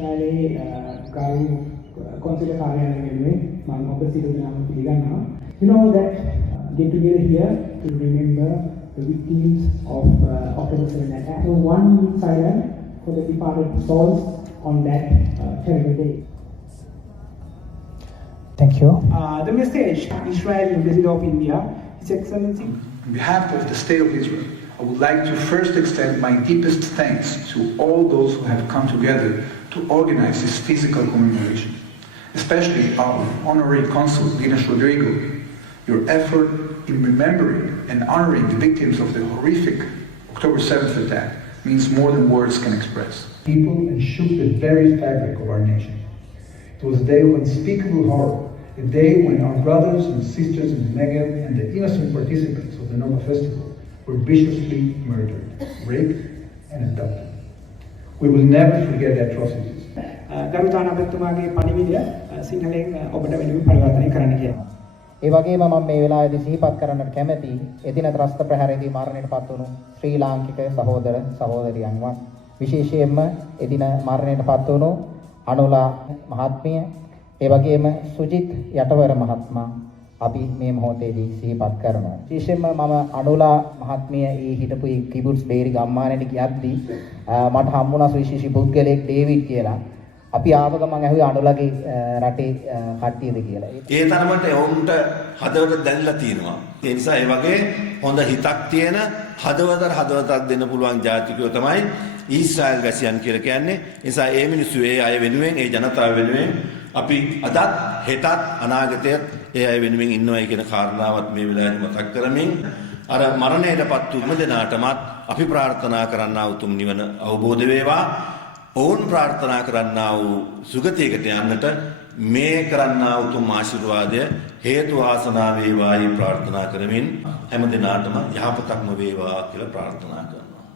ඉස්රායලයේ ගාරු කොන්සුල් කාර්යාලය වෙනුවෙන් මම ඔබ සියලු දෙනාම පිළිගන්නවා. You know that get together here to remember the victims of October 7 attack. So 1 minute silence for the departed souls on that terrible day. Thank you. The message, Israeli Ambassador of India, His Excellency. On behalf of the State of Israel, I would like to first extend my deepest thanks to all those who have come together to organize this physical commemoration, especially our Honorary Consul, Dinesh Rodrigo. Your effort in remembering and honoring the victims of the horrific October 7th attack means more than words can express. People and shook the very fabric of our nation. It was a day of unspeakable horror, a day when our brothers and sisters in the Negev and the innocent participants of the Nova Festival were viciously murdered, raped and abducted. We will never forget the atrocities. ගරුතානාපතිතුමාගේ පණිවිඩය සිංහලෙන් ඔබට වෙනුවෙන් පරිවර්තනය කරන්න කියලා. ඒ වගේම මම මේ වෙලාවේදී සිහිපත් කරන්නට කැමැති එදින ත්‍රස්ත ප්‍රහාරයේදී මරණයට පත්වුණු ශ්‍රී ලාංකික සහෝදර සහෝදරියන්වත් විශේෂයෙන්ම එදින මරණයට පත්වුණු අනුලා මහත්මිය ඒ වගේම සුජිත් යටවර මහත්මයා අපි මේ මොහොතේදී සිහිපත් කරනවා. විශේෂයෙන්ම මම අනුලා මහත්මිය ඒ හිටපු කිබුට්ස් බේරි ගම්මානයට ගියද්දී මට හම්බුණා සුවිශේෂී පුද්ගලයෙක් ඩේවිඩ් කියලා. අපි ආව ගමන් ඇහුවේ අනුලගේ රටේ කට්ටියද කියලා. ඒ තරමට ඔවුන්ට හදවත දැනලා තියෙනවා. ඒ නිසා ඒ වගේ හොඳ හිතක් තියෙන හදවතක් දෙන්න පුළුවන් ජාතිකයෝ තමයි ඊශ්‍රායල් වැසියන් කියලා කියන්නේ. ඒ නිසා ඒ මිනිස්සු ඒ අය වෙනුවෙන් ඒ ජනතාව වෙනුවෙන් අපි අදත් හෙටත් අනාගතයත් ඒ අය වෙනුවෙන් ඉන්නවයි කියන කාරණාවත් මේ වෙලාවේදී මතක් කරමින් අර මරණයටපත් වූ දෙනාටමත් අපි ප්‍රාර්ථනා කරන්නා උතුම් නිවන අවබෝධ වේවා. ඔවුන් ප්‍රාර්ථනා කරන්නා වූ සුගතියකට යන්නට මේ කරන්නා උතුම් ආශිර්වාදය හේතු වාසනා වේවායි ප්‍රාර්ථනා කරමින් හැම දිනාටම යහපතක්ම වේවා කියලා ප්‍රාර්ථනා කරනවා.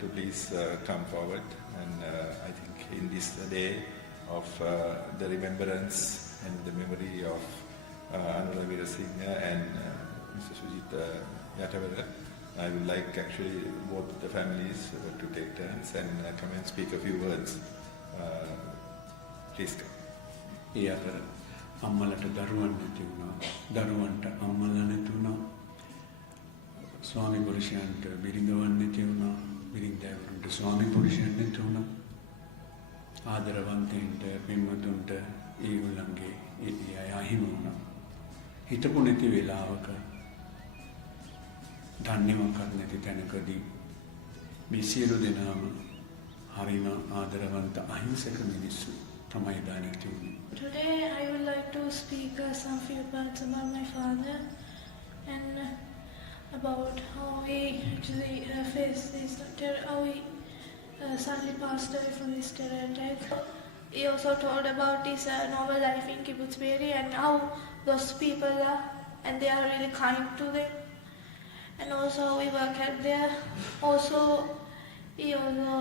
To please come forward and I think in this day of the remembrance and the memory of Anula Veerasinghe and Mr. Sujit Yatavara, I would like actually both the families to take turns and come and speak a few words. Please come. ඒ අතර අම්මලට දරුවන් නැති වුණා. දරුවන්ට අම්මලා නැති වුණා. ස්වාමි පුරුෂයන්ට බිරිඳවන් නැති වුණා. බිරිඳවරුන්ට ස්වාමි පුරුෂයන් නැති වුණා. ආදරවන්තයින්ට පින්වතුන්ට ඒගොල්ලන්ගේ ඒ අය අහිමි වුණා. හිතපු නැති වෙලාවක දන්නේ මොකක්ද නැති තැනකදී මේ සියලු දෙනාම හරිම ආදරවන්ත අහිංසක මිනිස්සු තමයි දැනෙති වුණේ. Today I would like to speak some few words about my father and about how he actually faced this how he suddenly passed away from this terror attack. He also told about his normal life in Kibbutz Be'eri and how those people are and they are really kind to them. And also we work out there. Also, he also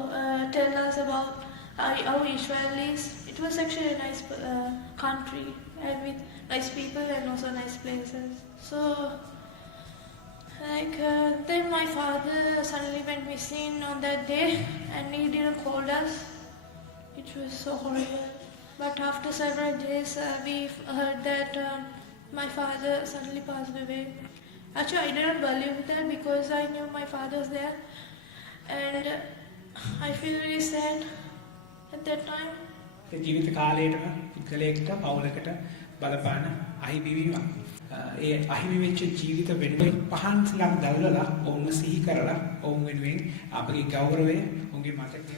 tell us about how Israel is. It was actually a nice country and with nice people and also nice places. So, then my father suddenly went missing on that day and he didn't call us. It was so horrible. But after several days, we heard that my father suddenly passed away. Actually, I didn't believe that because I knew my father was there, and I feel really sad at that time. ජීවිත කාලයටම පුද්ගලයෙක්ට පවුලකට බලපාන අහිමිවීම ඒ අහිමි වෙච්ච ජීවිත වෙනුවෙන් පහන් සිලක් දැල්වලා ඔවුන්ව සිහි කරලා ඔවුන් වෙනුවෙන් අපගේ ගෞරවය ඔවුන්ගේ මතකය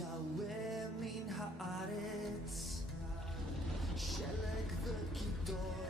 Yahweh min haaretz shelek v'kidor